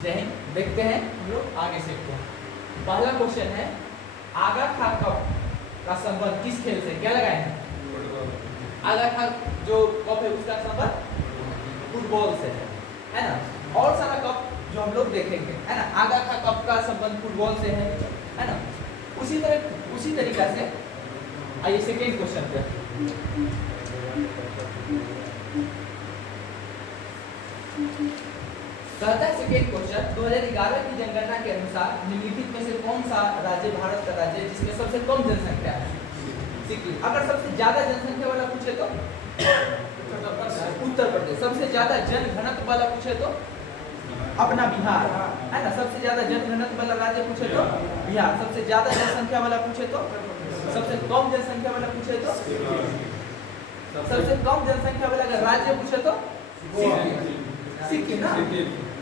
देखते हैं हम लोग आगे सीखते हैं। पहला क्वेश्चन है आगा खा कप का संबंध किस खेल से, क्या लगाए हैं? आगा खा जो कप है उसका संबंध फुटबॉल से है ना। और सारा कप जो हम लोग देखेंगे है ना, आगा खा कप का संबंध फुटबॉल से है ना। उसी तरीका से आइए सेकेंड क्वेश्चन पे। कहता है सेकेंड क्वेश्चन, 2011 की जनगणना के अनुसार निम्नलिखित में से कौन सा राज्य भारत का राज्य है जिसमें सबसे कम जनसंख्या है? सिक्किम। अगर सबसे ज्यादा जनसंख्या वाला पूछे तो उत्तर प्रदेश। सबसे ज्यादा जनघनत्व वाला पूछे तो अपना बिहार है ना। सबसे ज्यादा जनघनत्व वाला राज्य पूछे तो बिहार। सबसे ज्यादा जनसंख्या वाला पूछे तो, सबसे कम जनसंख्या वाला पूछे तो, सबसे कम जनसंख्या वाला अगर राज्य पूछे तो सिक्किम ना।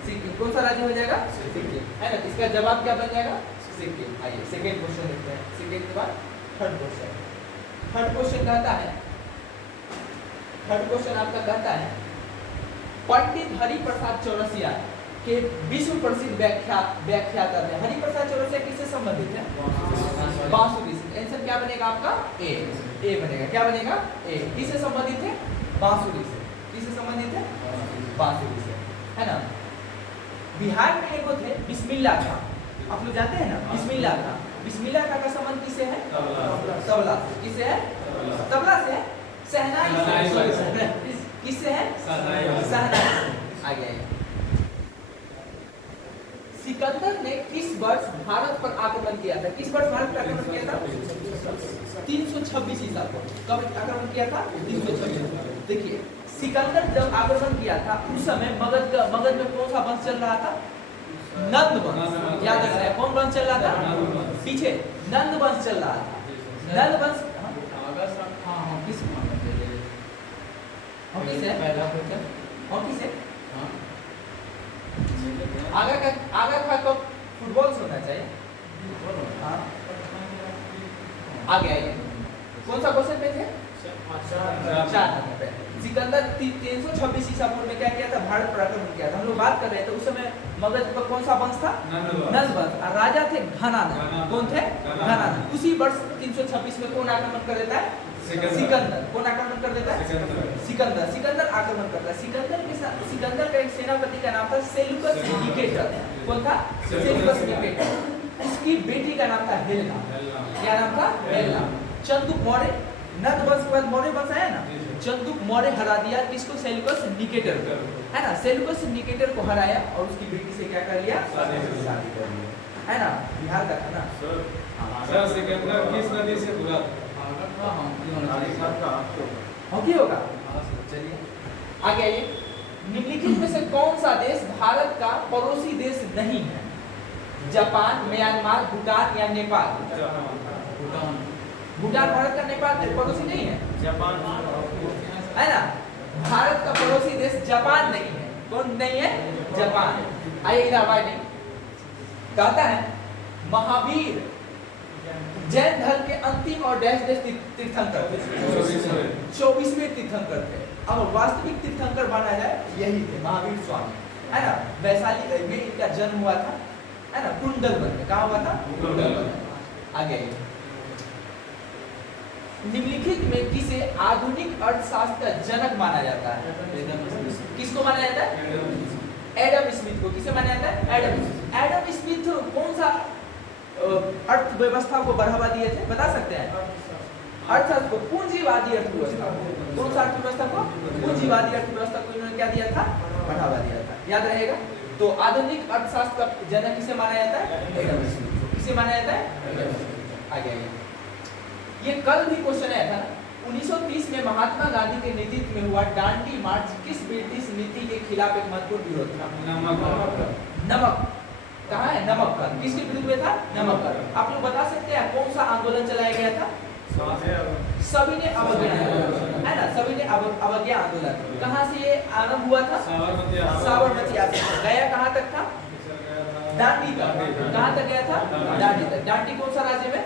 सिक्किम कौन सा राज्य हो जाएगा? सिक्किम है ना। इसका जवाब क्या बन जाएगा? सिक्किम। आइए सेकेंड क्वेश्चन देखते हैं। सेकेंड के बाद थर्ड क्वेश्चन। थर्ड क्वेश्चन कहता है, थर्ड क्वेश्चन आपका कहता है पंडित हरिप्रसाद चौरसिया के विश्व प्रसिद्ध व्याख्याता थे। हरिप्रसाद चौरसिया किससे संबंधित है? बांसुरी से। आंसर क्या बनेगा आपका? ए बनेगा। क्या बनेगा? ए। किससे संबंधित है? बांसुरी से। किससे संबंधित है? बांसुरी से है ना। बिहार में एक थे बिस्मिल्ला खां, आप लोग जानते हैं ना बिस्मिल्ला खां। बिस्मिल्ला खां का संबंध किससे है? तबला से। किससे है? तबला से। शहनाई से। किससे है? शहनाई। आगे सिकंदर ने किस वर्ष भारत पर आक्रमण किया था? किस वर्ष भारत पर आक्रमण किया था? 326 ईसा को। कब आक्रमण किया था? 326। देखिए सिकंदर जब आक्रमण किया था उस समय मगध में कौन सा वंश चल रहा था? नंद वंश। याद रखना है कौन वंश चल रहा था? पीछे नंद वंश चल रहा था। नंद वंश आगा खा कब फुटबॉल से होना चाहिए। आगे आइए कौन सा क्वेश्चन पे थे? 4 नंबर पे। सिकंदर 326 ईसा पूर्व में क्या किया था? भारत पर आक्रमण किया था। हम लोग बात कर रहे थे उस समय मगध पर कौन सा वंश था? नंद वंश। और राजा थे घनानंद। कौन थे? घनानंद। उसी वर्ष 326 में कौन आक्रमण कर देता है? सिकंदर। कौन आक्रमण कर देता है? सिकंदर आक्रमण करता है। सिकंदर का एक सेनापति का नाम था सेल्यूकस निकेटर। कौन था? Seleucus Nicator. उसकी बेटी का नाम था हेलेना। क्या नाम था? हेलेना। चंद्रगुप्त मौर्य, नंद वंश के बाद मौर्य वंश आया ना। चंद्रगुप्त मौर्य हरा दिया किसको? सेल्यूकस निकेटर को है ना। सेल्यूकस निकेटर को हराया और उसकी बेटी से क्या कर लिया? शादी कर लिया है ना। बिहार का था ना सर। सिकंदर किस नदी से घुरा था? हॉकी होगा। चलिए आगे आइए। निम्नलिखित में से कौन सा देश भारत का पड़ोसी देश नहीं है? जापान, म्यांमार, भूटान या नेपाल? भूटान भारत का नेपाल पड़ोसी नहीं है। जापान है ना। भारत का पड़ोसी देश जापान नहीं है। कौन नहीं है? जापान। आइए इधर आवाज नहीं। कहता है महावीर जैन धर्म के अंतिम और डैश तीर्थंकर थे। 24वें तीर्थंकर थे। अब वास्तविक तीर्थंकर माना जाए यही थे महावीर स्वामी है ना। वैशाली में इनका जन्म हुआ था है ना। कुंडलवन में। कहाँ हुआ था? कुंडलवन। आगे निम्नलिखित में किसे आधुनिक अर्थशास्त्र का जनक माना जाता है? किसको माना जाता है? एडम स्मिथ को। किसे माना जाता है? एडम स्मिथ कौन सा अर्थव्यवस्था को बढ़ावा दिए थे? बता सकते हैं? अर्थशास्त्र को, पूंजीवादी अर्थव्यवस्था। कौन सा अर्थव्यवस्था को? पूंजीवादी अर्थव्यवस्था को इन्होंने क्या दिया था? बढ़ावा दिया था। याद रहेगा। तो आधुनिक अर्थशास्त्र का जनक किसे माना जाता है? Adam Smith. किसे माना जाता है? आगे आइए। ये कल भी क्वेश्चन आया था ना। 1930 में महात्मा गांधी के नेतृत्व में हुआ दांडी मार्च किस ब्रिटिश नीति के खिलाफ एक महत्वपूर्ण विरोध था? नमक। कहाँ है? नमक कर। किसके विरुद्ध में था? नमक कर। आप लोग बता सकते हैं कौन सा आंदोलन चलाया गया था? सविनय अवज्ञा है ना। सविनय अवज्ञा आंदोलन। कहाँ से ये आरंभ हुआ था? साबरमती आश्रम। गया कहाँ तक था? दांडी तक। कहाँ तक गया था? दांडी तक। दांडी कौन सा राज्य में?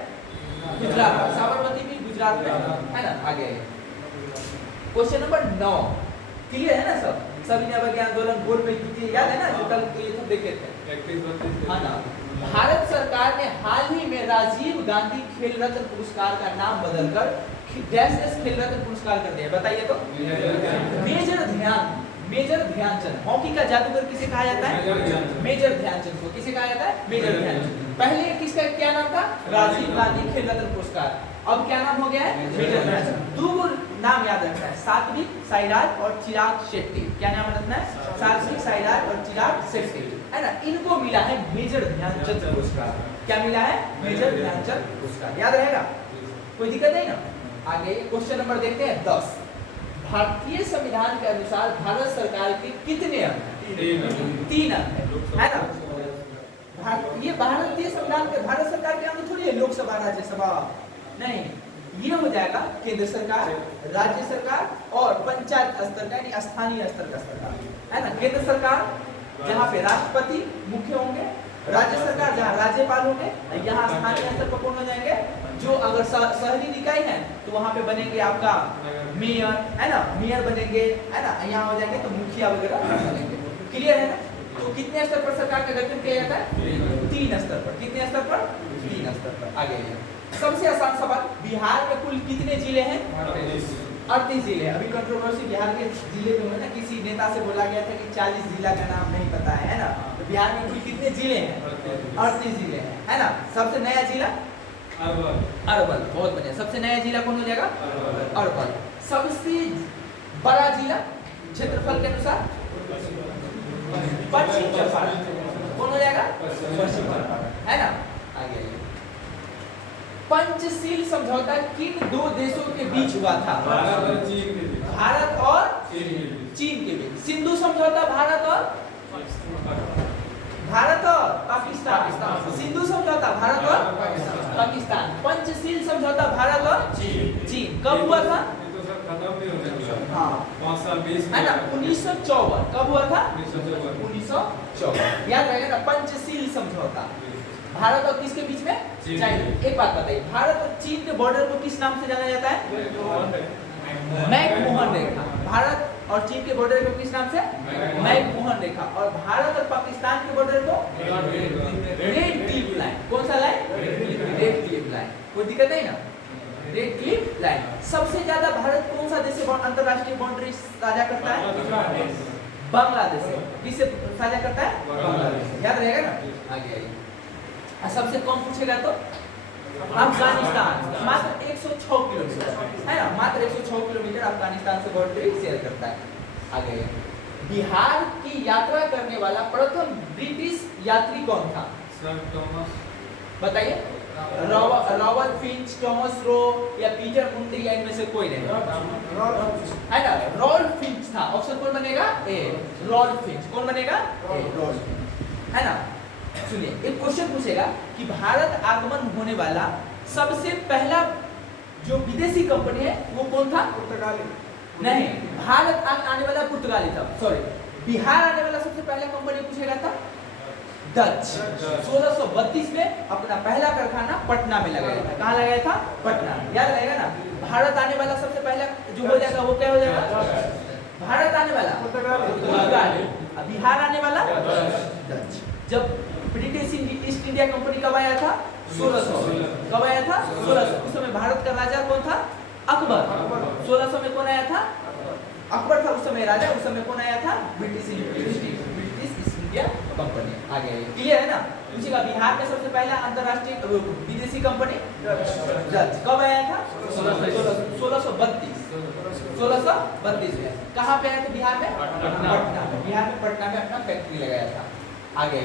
गुजरात। साबरमती भी गुजरात में है ना। आगे क्वेश्चन नंबर 9 क्लियर है ना सब? सविनय अवज्ञा आंदोलन, गोल में याद है ना जो कल ये सब देखे थे। हाँ ना, भारत सरकार ने हाल ही में राजीव गांधी खेल रत्न पुरस्कार का नाम बदलकर डैश डैश खेल रत्न पुरस्कार कर दिया। बताइए तो। मेजर ध्यानचंद। हॉकी का जादूगर किसे कहा जाता है? मेजर ध्यानचंद को किसे कहा जाता है? मेजर ध्यानचंद। पहले किसका क्या नाम था? राजीव गांधी खेल रत्न पुरस्कार। अब क्या नाम हो गया है? मेजर ध्यानचंद। दो नाम याद रखना है, सात्विक साईराज और चिराग शेट्टी। क्या नाम रखना है? सात्विक साईराज और चिराग शेट्टी, है ना। इनको मिला है मेजर ध्यानचंद पुरस्कार। क्या मिला है? मेजर ध्यानचंद पुरस्कार। याद रहेगा, कोई दिक्कत नहीं ना। आगे क्वेश्चन नंबर देखते हैं 10। भारतीय संविधान के अनुसार भारत सरकार के कितने अंग हैं? 3 अंग है ना। ये भारतीय संविधान के भारत सरकार के अंग थोड़ी है लोकसभा राज्यसभा, नहीं। ये हो जाएगा केंद्र सरकार, राज्य सरकार और पंचायत स्तर का यानी स्थानीय स्तर का सरकार, है ना। केंद्र सरकार जहाँ पे राष्ट्रपति मुख्य होंगे, राज्य सरकार जहाँ राज्यपाल होंगे, यहाँ स्थानीय स्तर पर कौन हो जाएंगे? जो अगर शहरी निकाय है तो वहाँ पे बनेंगे आपका मेयर, है ना, मेयर बनेंगे, है ना। यहाँ हो जाएंगे तो मुखिया वगैरह बनेंगे। क्लियर है ना। तो कितने स्तर पर सरकार का गठन किया जाता है? 3 स्तर पर। कितने स्तर पर? 3 स्तर पर। आगे सबसे आसान सवाल, बिहार में कुल कितने जिले हैं? 38 जिले। अभी कंट्रोवर्सी बिहार के जिले में है ना, किसी नेता से बोला गया था कि 40 जिला का नाम नहीं पता है ना। तो बिहार में कुल कितने जिले हैं? 38 जिले हैं, है ना। सबसे नया जिला अरवल। बहुत बढ़िया। सबसे नया जिला कौन हो जाएगा? अरवल। सबसे बड़ा जिला क्षेत्रफल के अनुसार पश्चिम चंपारण। कौन हो जाएगा? पश्चिम चंपारण, है ना। आगे पंचशील समझौता किन 2 देशों के बीच हुआ था? भारत और चीन के बीच। सिंधु समझौता भारत और पाकिस्तान। सिंधु समझौता भारत और पाकिस्तान। पंचशील समझौता भारत और चीन। कब हुआ था? हाँ, है ना, 1954। कब हुआ था? 1954। याद रहेगा ना। पंचशील समझौता भारत और किसके बीच में? चाइना। एक बात बताइए, भारत और चीन के बॉर्डर को किस नाम से जाना जाता है? मैकमोहन रेखा। भारत और चीन के बॉर्डर को किस नाम से? मैकमोहन रेखा। और भारत और पाकिस्तान के बॉर्डर को रेड क्लिफ लाइन। कौन सा लाइन? Red Cliff line. कोई दिक्कत नहीं ना। Red Cliff line. सबसे ज्यादा भारत कौन सा देश से अंतरराष्ट्रीय बाउंड्री साझा करता है? बांग्लादेश से। किससे साझा करता है? बांग्लादेश। याद रहेगा ना। आगे आइए। सबसे कम पूछेगा तो अफगानिस्तान। मात्र 106 किलोमीटर, है ना। मात्र 106 किलोमीटर अफगानिस्तान से बाउंड्री शेयर करता है। आगे बिहार की यात्रा करने वाला प्रथम ब्रिटिश यात्री कौन था? बताइए। रॉबर्ट फिंच, थॉमस रो या पीटर मुंडी या इनमें से कोई नहीं, है ना। रॉल्फ फिंच था। ऑप्शन कौन बनेगा? ए, रॉल्फ फिंच। कौन बनेगा? ए, रॉल्फ फिंच, है ना। सुनिए, एक क्वेश्चन पूछेगा कि भारत आगमन होने वाला सबसे पहला जो विदेशी कंपनी है वो कौन था? पुर्तगाली नहीं, भारत आने वाला पुर्तगाली था। सॉरी, बिहार आने वाला सबसे पहला कंपनी पूछेगा था डच। 1632 में अपना पहला कारखाना पटना में लगाया था। कहाँ लगाया था? पटना। याद रहेगा ना। भारत आने वाला सबसे पहला जो हो जाएगा वो क्या हो जाएगा? भारत आने वाला पुर्तगाली, बिहार आने वाला डच। जब ब्रिटिश ईस्ट इंडिया कंपनी कब आया था? 1600। कब आया था? 1600। उस समय भारत का राजा कौन था? अकबर। 1600 में कौन आया था? अकबर था उस समय राजा। उस समय कौन आया था? British east India company. आगे क्लियर है ना। पूछेगा बिहार में सबसे पहला अंतरराष्ट्रीय विदेशी कंपनी डच। कब आया था? 1632। 1632 में। कहाँ पे आया था? बिहार में पटना में। बिहार में पटना में अपना फैक्ट्री लगाया था। आगे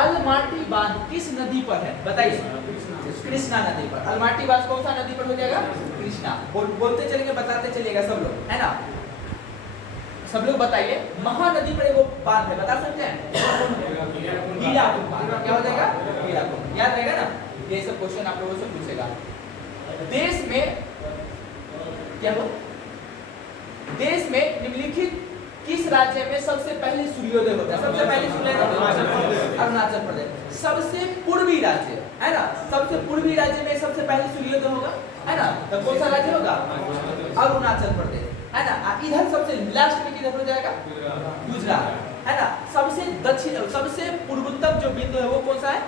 अलमाटी बांध किस नदी पर है? बताइए। कृष्णा नदी पर। अलमाटी बांध कौन सा नदी पर हो जाएगा? कृष्णा। बोलते चलेंगे, बताते चलिएगा सब लोग, है ना। सब लोग बताइए। महानदी पर एगो बांध है, बता सकते हैं? हीराकुंड बांध। क्या हो जाएगा? हीराकुंड। याद रहेगा ना। ये सब क्वेश्चन आप लोगों से पूछेगा। देश में क्या हो? देश में निम्नलिखित किस राज्य में सबसे पहले सूर्योदय होता है? सबसे पहले सूर्योदय अरुणाचल प्रदेश। सबसे पूर्वी राज्य, है ना। सबसे पूर्वी राज्य में सबसे पहले सूर्योदय होगा, है ना। तो कौन सा राज्य होगा? अरुणाचल प्रदेश, है ना। इधर सबसे लास्ट में किधर हो जाएगा? गुजरात। है ना, सबसे दक्षिण सबसे पूर्वोत्तर जो बिंदु है वो कौन सा है?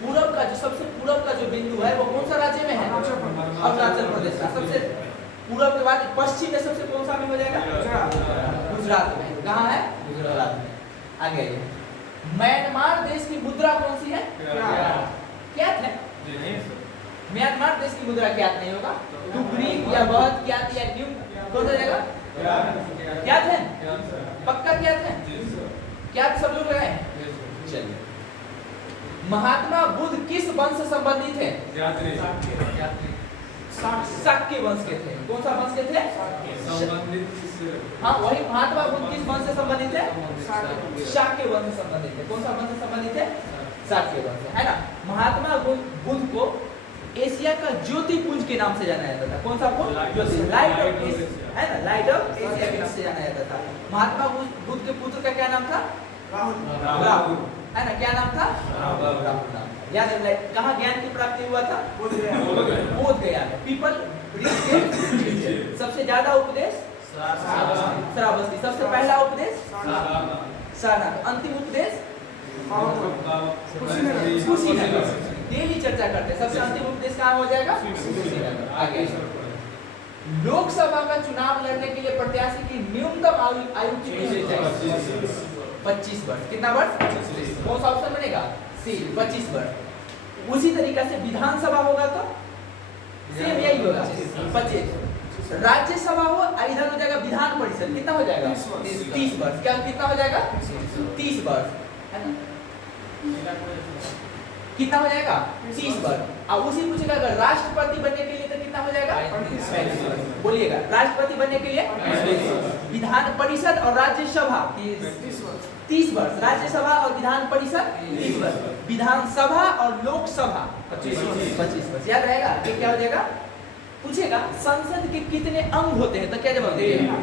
पूरब का जो सबसे पूरब का जो बिंदु है वो कौन सा राज्य में है? अरुणाचल प्रदेश का। सबसे पूरब के बाद पश्चिम में सबसे कौन सा में हो जाएगा? गुजरात में। कहाँ है? गुजरात में। आगे म्यांमार देश की मुद्रा कौन सी है? क्या है? म्यांमार देश की मुद्रा क्या नहीं होगा? टुकड़ी या बहुत क्या या न्यू कौन हो जाएगा? क्या थे? पक्का क्या थे? क्या सब लोग रहे हैं? चलिए, महात्मा बुद्ध किस वंश से संबंधित है? शाक्य वंश के थे। कौन सा वंश के थे? हाँ, वही महात्मा बुद्ध किस वंश से संबंधित है? शाक्य वंश से संबंधित है। कौन सा वंश से संबंधित है? शाक्य वंश, है ना। महात्मा बुद्ध को एशिया का ज्योतिपुंज के नाम से जाना जाता था। कौन सा पुंज? ज्योति, लाइट ऑफ एशिया, है ना, लाइट ऑफ एशिया के नाम से जाना जाता था। महात्मा बुद्ध के पुत्र का क्या नाम था? राहुल, है ना। क्या नाम था? राहुल नाम। याद है कहाँ ज्ञान की प्राप्ति हुआ था? बोध गया में। पीपल सबसे ज्यादा उपदेश श्रावस्ती, सबसे पहला उपदेश सारनाथ, अंतिम उपदेश कुशीनगर। डेली चर्चा करते हैं। सबसे अंतिम उपदेश कहाँ हो जाएगा? कुशीनगर। आगे लोकसभा का चुनाव लड़ने के लिए प्रत्याशी की न्यूनतम आयु कितनी चाहिए? 25 वर्ष। कितना वर्ष? कौन सा ऑप्शन बनेगा? सी, 25 वर्ष। उसी तरीका से विधानसभा होगा तो सेम यही होगा, 25। राज्यसभा हो, इधर हो जाएगा विधान परिषद, कितना हो जाएगा? 30 वर्ष। क्या कितना हो जाएगा? 30 वर्ष, है ना। कितना हो जाएगा? 30 वर्ष। और उसी पूछेगा अगर राष्ट्रपति बनने के लिए तो कितना हो जाएगा? 35 वर्ष। बोलिएगा, राष्ट्रपति बनने के लिए 35 वर्ष। विधान परिषद और राज्यसभा 30 वर्ष। राज्यसभा और विधान परिषद 30 वर्ष। विधानसभा और लोकसभा 25 वर्ष। याद रहेगा? ये क्या हो जाएगा? पूछेगा संसद के कितने अंग होते हैं तो क्या जवाब देगा?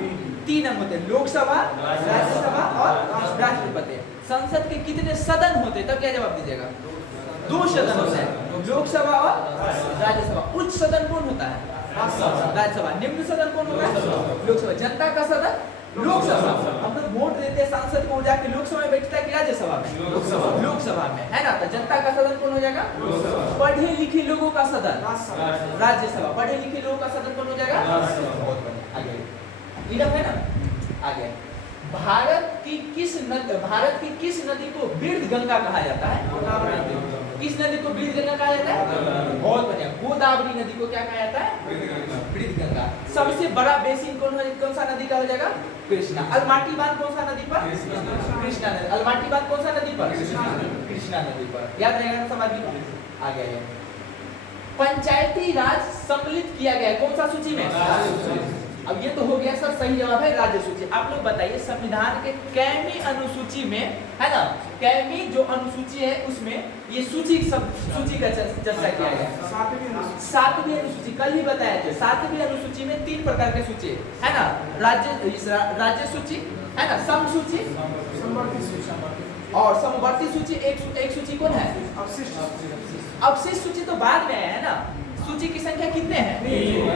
3 अंग होते हैं, लोकसभा, राज्यसभा और राष्ट्रपति। संसद के कितने सदन होते हैं तब क्या जवाब दीजिएगा? 2 सदन होते हैं, लोकसभा और राज्यसभा। उच्च सदन कौन होता है? राज्यसभा। निम्न सदन कौन होता है? लोकसभा। जनता का सदन लोकसभा। हम लोग वोट देते हैं सांसद को, जाके लोकसभा में बैठता है कि राज्यसभा में? लोकसभा में, है ना। तो जनता का सदन कौन हो जाएगा? पढ़े लिखे लोगों का सदन राज्यसभा। पढ़े लिखे लोगों का सदन कौन हो जाएगा? बहुत बढ़िया। आगे इनफ है ना। आगे भारत की किस नदी को बिरध गंगा कहा जाता है? किस नदी को बिरध गंगा कहा जाता है? बहुत बढ़िया। गोदावरी नदी को क्या कहा जाता है? बिरध गंगा। सबसे बड़ा बेसिन कौन सा नदी का हो जाएगा? कृष्णा। अलमाटी बांध कौन सा नदी पर? कृष्णा नदी। अलमाटी बांध कौन सा नदी पर? कृष्णा नदी पर। याद रहेगा ना समाधि को? आ गया। पंचायती राज सम्मिलित किया गया कौन सा सूची में? अब ये तो हो गया सर, सही जवाब है राज्य सूची। आप लोग बताइए संविधान के कैमी अनुसूची में, है ना, कैमी जो अनुसूची है उसमें ये सूची का चर्चा किया गया। 7वीं अनुसूची कल ही बताया था। 7वीं अनुसूची में 3 प्रकार के सूची है ना, राज्य सूची, है ना, सम सूची और समवर्ती सूची। एक सूची कौन है? अवशिष्ट सूची तो बाद में है ना। सूची की संख्या कितने हैं?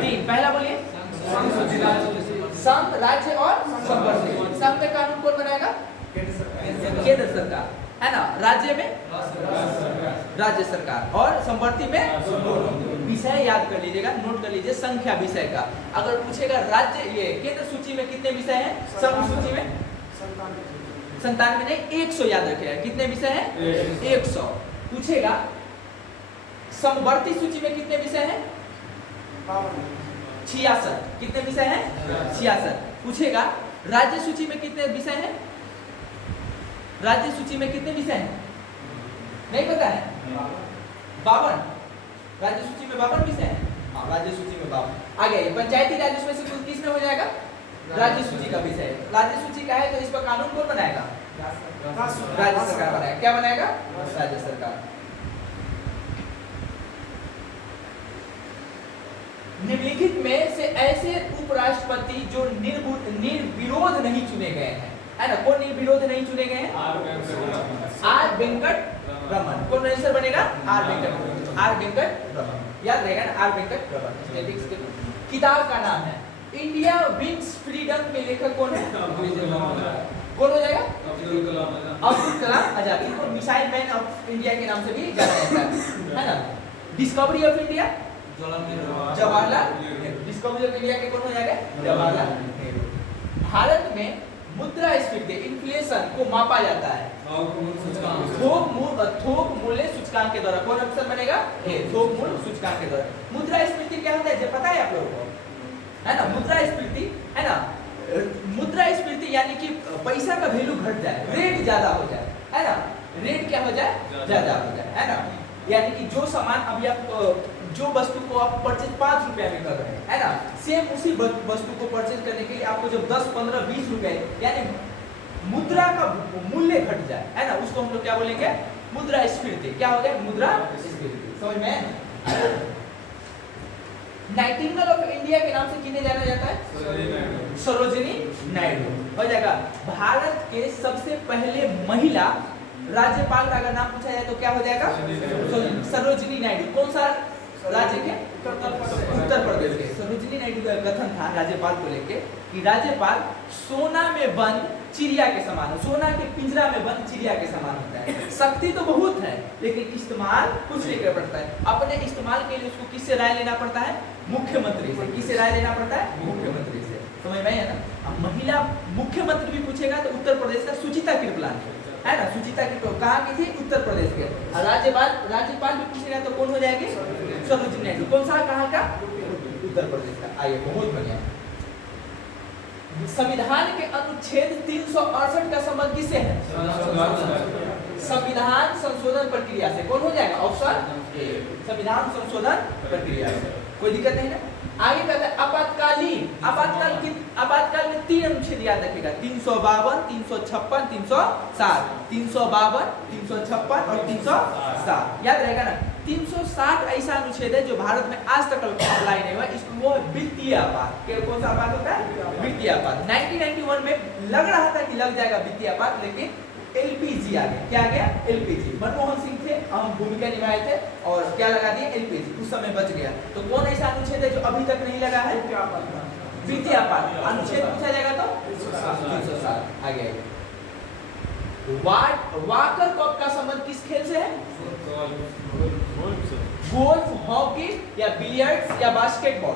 3। पहला बोलिए सम, राज्य और समवर्ती। सम में कानून कौन बनाएगा? केंद्र सरकार, है ना। राज्य में राज्य सरकार और समवर्ती में विषय याद कर लीजिएगा, नोट कर लीजिए संख्या विषय का। अगर पूछेगा राज्य ये केंद्र सूची में कितने विषय हैं? सम सूची में 97 नहीं 100 याद रखिएगा। कितने विषय हैं? 100। पूछेगा समवर्ती सूची में कितने विषय हैं? 66। कितने विषय हैं? 66। पूछेगा राज्य सूची में कितने विषय हैं? राज्य सूची में कितने विषय हैं? नहीं पता है? 52। राज्य सूची में 52 विषय हैं। हाँ, राज्य सूची में 52। आगे पंचायती राज उसमें से किस में हो जाएगा? राज्य सूची का विषय। राज्य सूची का है तो इस पर कानून कौन बनाएगा? राज्य सरकार बनाएगा। क्या बनाएगा? राज्य सरकार। निम्नलिखित में से ऐसे उपराष्ट्रपति जो निर्विरोध नहीं चुने गए हैं, है ना। कौन निर्विरोध नहीं चुने गए हैं? आर वेंकट रमन। कौन रजिस्टर बनेगा? आर वेंकट रमन। याद रहेगा ना, आर वेंकट रमन। किताब का नाम है इंडिया विंस फ्रीडम के लेखक कौन है? कौन हो जाएगा? अब्दुल कलाम आजाद। इनको मिसाइल मैन ऑफ इंडिया के नाम से भी जाना जाता है ना। Discovery of India Jawaharlal Nehru. Discovery of India के कौन हो जाएगा? जवाहरलाल नेहरू। भारत में मुद्रास्फीति इन्फ्लेशन को मापा जाता है थोक मूल्य सूचकांक के द्वारा। कौन ऑप्शन बनेगा? ए, थोक मूल्य सूचकांक के द्वारा। मुद्रास्फीति क्या होता है पता है आप लोगों को, है ना? मुद्रास्फीति है ना, मुद्रास्फीति यानी कि पैसा का वैल्यू घट जाए, रेट ज्यादा हो जाए, है ना? रेट क्या हो जाए? ज्यादा हो जाए, है ना? यानी कि जो सामान अभी आप जो वस्तु को आप परचेज 5 रुपया में कर रहे हैं, है ना, सेम उसी वस्तु को परचेज करने के लिए आपको जब 10, 15, 20 रुपए यानी मुद्रा का मूल्य घट जाए, है ना, उसको हम लोग क्या बोलेंगे? मुद्रास्फीति। क्या हो गया? मुद्रास्फीति। समझ में? नाइटिंगेल ऑफ इंडिया के नाम से किन्हें जाना जाता है? सरोजिनी नायडू। हो जाएगा। भारत के सबसे पहले महिला राज्यपाल का अगर नाम पूछा जाए तो क्या हो जाएगा? सरोजिनी नायडू। कौन सा राज्य के? उत्तर प्रदेश के। सरोजिनी नायडू का कथन था राज्यपाल को लेके कि राज्यपाल सोना में बंद चिड़िया के समान हो, सोना के पिंजरा में बंद चिड़िया के समान होता है। शक्ति तो बहुत है लेकिन इस्तेमाल कुछ नहीं कर पड़ता है। अपने इस्तेमाल के लिए उसको किससे राय लेना पड़ता है? मुख्यमंत्री से। किससे राय लेना पड़ता है? मुख्यमंत्री से। समझ में है ना? अब महिला मुख्यमंत्री भी पूछेगा तो उत्तर प्रदेश का सुचिता कृपलानी, है ना? सुचिता कृपलानी कहाँ की थी? उत्तर प्रदेश के। राज्यपाल भी पूछेगा तो कौन हो जाएगी? सरोजिनी नायडू। कौन सा? कहाँ का? उत्तर प्रदेश का। आइए, बहुत बढ़िया। संविधान के अनुच्छेद 368 का संबंध किससे है? संविधान संशोधन प्रक्रिया से। कौन हो जाएगा? ऑप्शन ए, संविधान संशोधन प्रक्रिया से। कोई दिक्कत नहीं है। आगे कहता है आपातकालीन। आपातकाल में 3 अनुच्छेद याद रखेगा, 352, 356, 360। 352, 356 और 360 याद रहेगा ना। 360 ऐसा अनुच्छेद है जो भारत में आज तक अप्लाई नहीं हुआ। इसको वो वित्तीय आपात। कौन सा आपात होता है? वित्तीय आपात। 1991 में लग रहा था कि लग जाएगा वित्तीय आपात, लेकिन एलपीजी आ गया। क्या आ गया? एलपीजी। मनमोहन सिंह थे, अहम भूमिका निभाए थे और क्या लगा दिए? एलपीजी। उस समय बच गया। तो कौन ऐसा अनुच्छेद है जो अभी तक नहीं लगा है? वित्तीय आपात। अनुच्छेद पूछा जाएगा तो 360। आ गया। वाकर कप का संबंध किस खेल से है? गोल्फ, हॉकी या बिलियर्ड्स या बास्केटबॉल?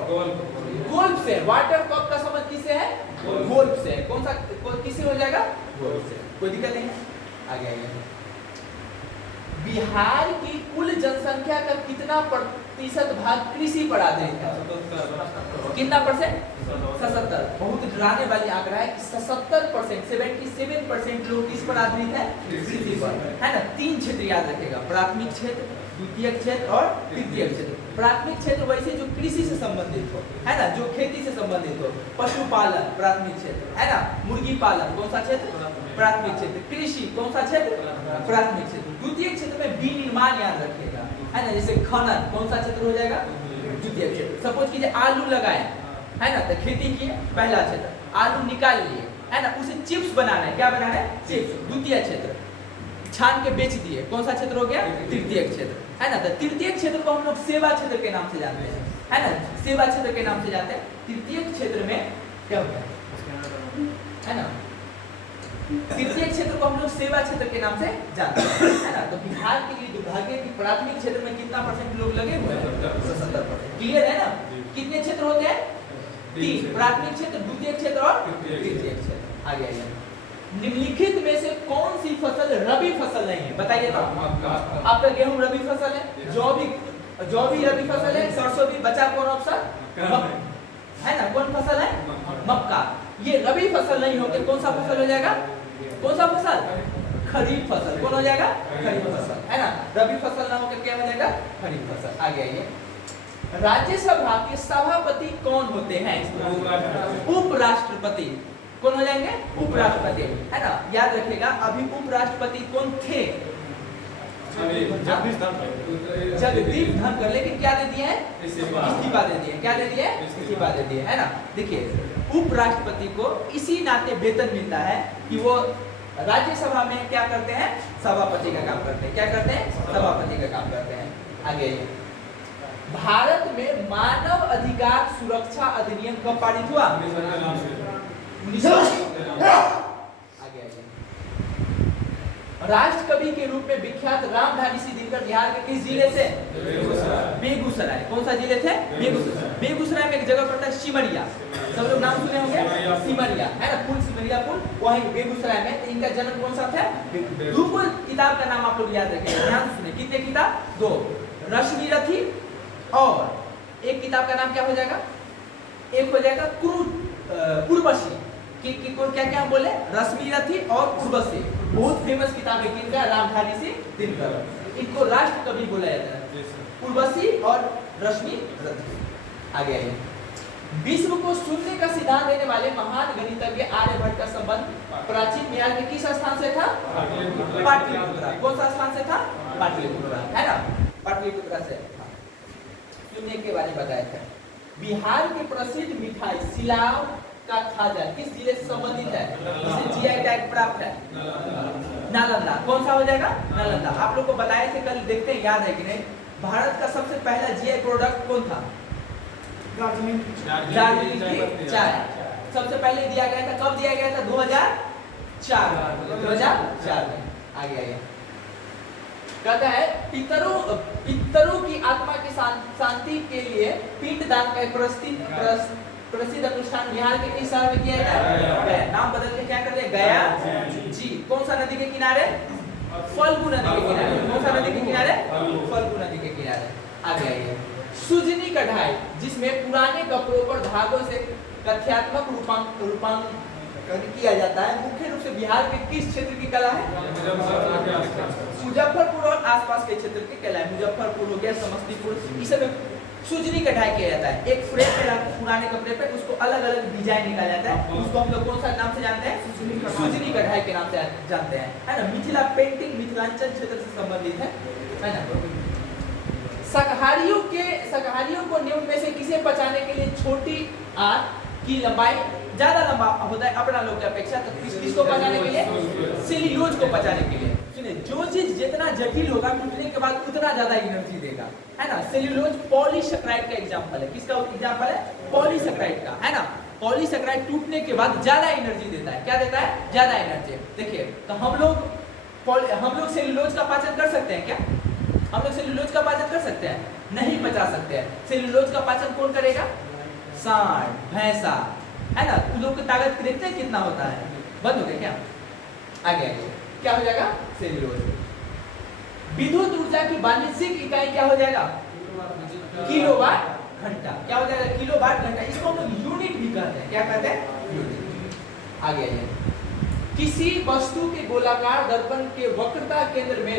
गोल्फ से। वाटर कप का संबंध किससे है? गोल्फ से। कौन सा किससे हो जाएगा? गोल्फ से। कोई दिक्कत नहीं है। आगे आइए। बिहार की कुल जनसंख्या का कितना प्रतिशत भाग कृषि पर आधारित है? कितना परसेंट? 77। बहुत डराने वाली आंकड़ा है कि 77%, 77% लोग किस पर आधारित है? कृषि पर, है ना। 3 क्षेत्र याद रखेगा, प्राथमिक क्षेत्र, द्वितीयक क्षेत्र और तृतीयक क्षेत्र। प्राथमिक क्षेत्र वैसे जो कृषि से संबंधित हो, है ना, जो खेती से संबंधित हो। पशुपालन प्राथमिक क्षेत्र, है ना। मुर्गी पालन कौन सा क्षेत्र? प्राथमिक क्षेत्र। कृषि कौन सा क्षेत्र? प्राथमिक क्षेत्र। द्वितीय क्षेत्र में विनिर्माण याद रखिएगा, है ना, जैसे खनन कौन सा क्षेत्र हो जाएगा? द्वितीय क्षेत्र। सपोज कीजिए आलू लगाए, है ना, तो खेती की पहला क्षेत्र। आलू निकाल लिए, है ना, उसे चिप्स बनाना है। क्या बनाना है? चिप्स। द्वितीय क्षेत्र। छान के बेच दिए, कौन सा क्षेत्र हो गया? तृतीय क्षेत्र, है ना। तो तृतीय क्षेत्र को हम लोग सेवा क्षेत्र के नाम से जानते हैं, है ना, सेवा क्षेत्र के नाम से जानते हैं। तृतीय क्षेत्र में क्या होता है ना, तृतीय क्षेत्र को हम लोग सेवा क्षेत्र के नाम से जानते हैं, है ना। तो बिहार के लिए दुर्भाग्य की प्राथमिक क्षेत्र में कितना % लोग लगे हुए हैं? 70%। क्लियर है ना? कितने क्षेत्र होते हैं? 3। प्राथमिक क्षेत्र, द्वितीय क्षेत्र और तृतीय क्षेत्र। आगे आइए। निम्नलिखित में से कौन सी फसल रबी फसल नहीं है? बताइए तो। आपका गेहूं रबी फसल है, जौ भी रबी फसल है, सरसों भी। बचा कौन ऑप्शन? है ना। कौन फसल है? मक्का। ये रबी फसल नहीं होकर कौन सा फसल हो जाएगा? कौन सा फसल? खरीफ फसल। कौन हो जाएगा? खरीफ फसल, है ना। रबी फसल ना होकर क्या हो जाएगा? खरीफ फसल। आगे आइए। राज्यसभा के सभापति कौन होते हैं? उपराष्ट्रपति। कौन हो जाएंगे? उपराष्ट्रपति, है ना। याद रखिएगा, अभी उपराष्ट्रपति कौन थे? जगदीप धनखड़। लेकिन क्या दे दिए हैं? इस्तीफा दे दिए। क्या दे दिए? इस्तीफा दे दिए, है ना। देखिए, उपराष्ट्रपति को इसी नाते वेतन मिलता है कि वो राज्यसभा में क्या करते हैं? सभापति का काम करते हैं। क्या करते हैं? सभापति का काम करते हैं। आगे भारत में मानव अधिकार सुरक्षा अधिनियम कब पारित हुआ? 1900। आगे आइए। राष्ट्र कवि के रूप में विख्यात रामधारी सिंह दिनकर बिहार के किस जिले से? बेगूसराय। कौन सा जिले थे? बेगूसराय। बेगूसराय में एक जगह पड़ता है सिमरिया, सब लोग नाम सुने होंगे, सिमरिया है ना, पुल सिमरिया पुल, वहीं बेगूसराय में। तो इनका जन्म कौन सा था? दो किताब का नाम आप लोग याद रखेंगे, ध्यान से सुनिए। कितने किताब? 2। रश्मि रथी और एक किताब का नाम क्या हो जाएगा? एक हो जाएगा उर्वशी। क्या क्या बोले? रश्मि रथी और उर्वशी। बहुत फेमस किताब है किनका? रामधारी सिंह दिनकर। इनको राष्ट्र कवि बोला जाता है, उर्वशी और रश्मि रथी। आगे आइए। विश्व को शून्य का सिद्धांत देने वाले महान गणितज्ञ आर्यभट्ट का संबंध प्राचीन बिहार के किस स्थान से था? पाटलिपुत्रा। कौन सा स्थान से था? पाटलिपुत्रा, है ना, पाटलिपुत्रा से। शून्य के बारे में बताया था। बिहार की प्रसिद्ध मिठाई सिलाव का खाजा किस जिले से संबंधित है? इसे जीआई टैग प्राप्त है? नालंदा। कौन सा हो जाएगा? नालंदा। आप लोग को बताए थे कल, देखते हैं याद है कि नहीं। भारत का सबसे पहला जीआई प्रोडक्ट कौन था? दार्जिलिंग की चाय सबसे पहले दिया गया था। कब दिया गया था? 2004 में। आगे आइए। कहता है पितरों की आत्मा की शांति के लिए पिंडदान का एक प्रसिद्ध अनुष्ठान बिहार के किस शहर में किया गया? नाम बदल के क्या कर दिया? गया जी। कौन सा नदी के किनारे? फल्गु नदी के किनारे। कौन सा नदी के किनारे? फल्गु नदी के किनारे। आगे आइए। सुजनी कढ़ाई, जिसमें पुराने कपड़ों पर धागों से तथ्यात्मक रूपांकन किया जाता है, मुख्य रूप से बिहार के किस क्षेत्र की कला है? मुजफ्फरपुर और आसपास के क्षेत्र की कला है। मुजफ्फरपुर हो गया, समस्तीपुर, इस सब में सुजनी कढ़ाई किया जाता है। एक फ्रेम पे पुराने कपड़े पे उसको अलग अलग डिजाइन निकाला जाता है। उसको हम लोग कौन सा नाम से जानते हैं? सुजनी कढ़ाई के नाम से जानते हैं, है ना। मिथिला पेंटिंग मिथिलांचल क्षेत्र से संबंधित है ना। शाकाहारियों को निम्न में से किसे पचाने के लिए छोटी आंत की लंबाई ज्यादा लंबा होता है अपना लोग की अपेक्षा? तो किसको पचाने के लिए? सेल्यूलोज को पचाने के लिए। सुनिए, जो चीज जितना जटिल होगा टूटने के बाद उतना ज्यादा एनर्जी देगा, है ना। सेल्यूलोज पॉलीसेकेराइड का एग्जांपल है। किसका एग्जांपल है? पॉलीसेकेराइड का, है ना। पॉलीसेकेराइड टूटने के बाद ज्यादा एनर्जी देता है। क्या देता है? ज्यादा एनर्जी। देखिए, तो हम लोग सेल्यूलोज का पाचन कर सकते हैं क्या? हम लोग सेल्यूलोज का पाचन कर सकते हैं? नहीं पचा सकते हैं। सेल्यूलोज का पाचन कौन करेगा? सांड, भैंसा, है ना। उन लोग की ताकत देखते हैं कितना होता है? बंद हो गया क्या? आगे क्या हो जाएगा? सेल्यूलोज। विद्युत ऊर्जा की वाणिज्यिक इकाई क्या हो जाएगा? किलोवाट घंटा। क्या हो जाएगा? किलोवाट घंटा। इसको हम लोग यूनिट भी कहते हैं। क्या कहते हैं? यूनिट। आगे आइए। किसी वस्तु के गोलाकार दर्पण के वक्रता केंद्र में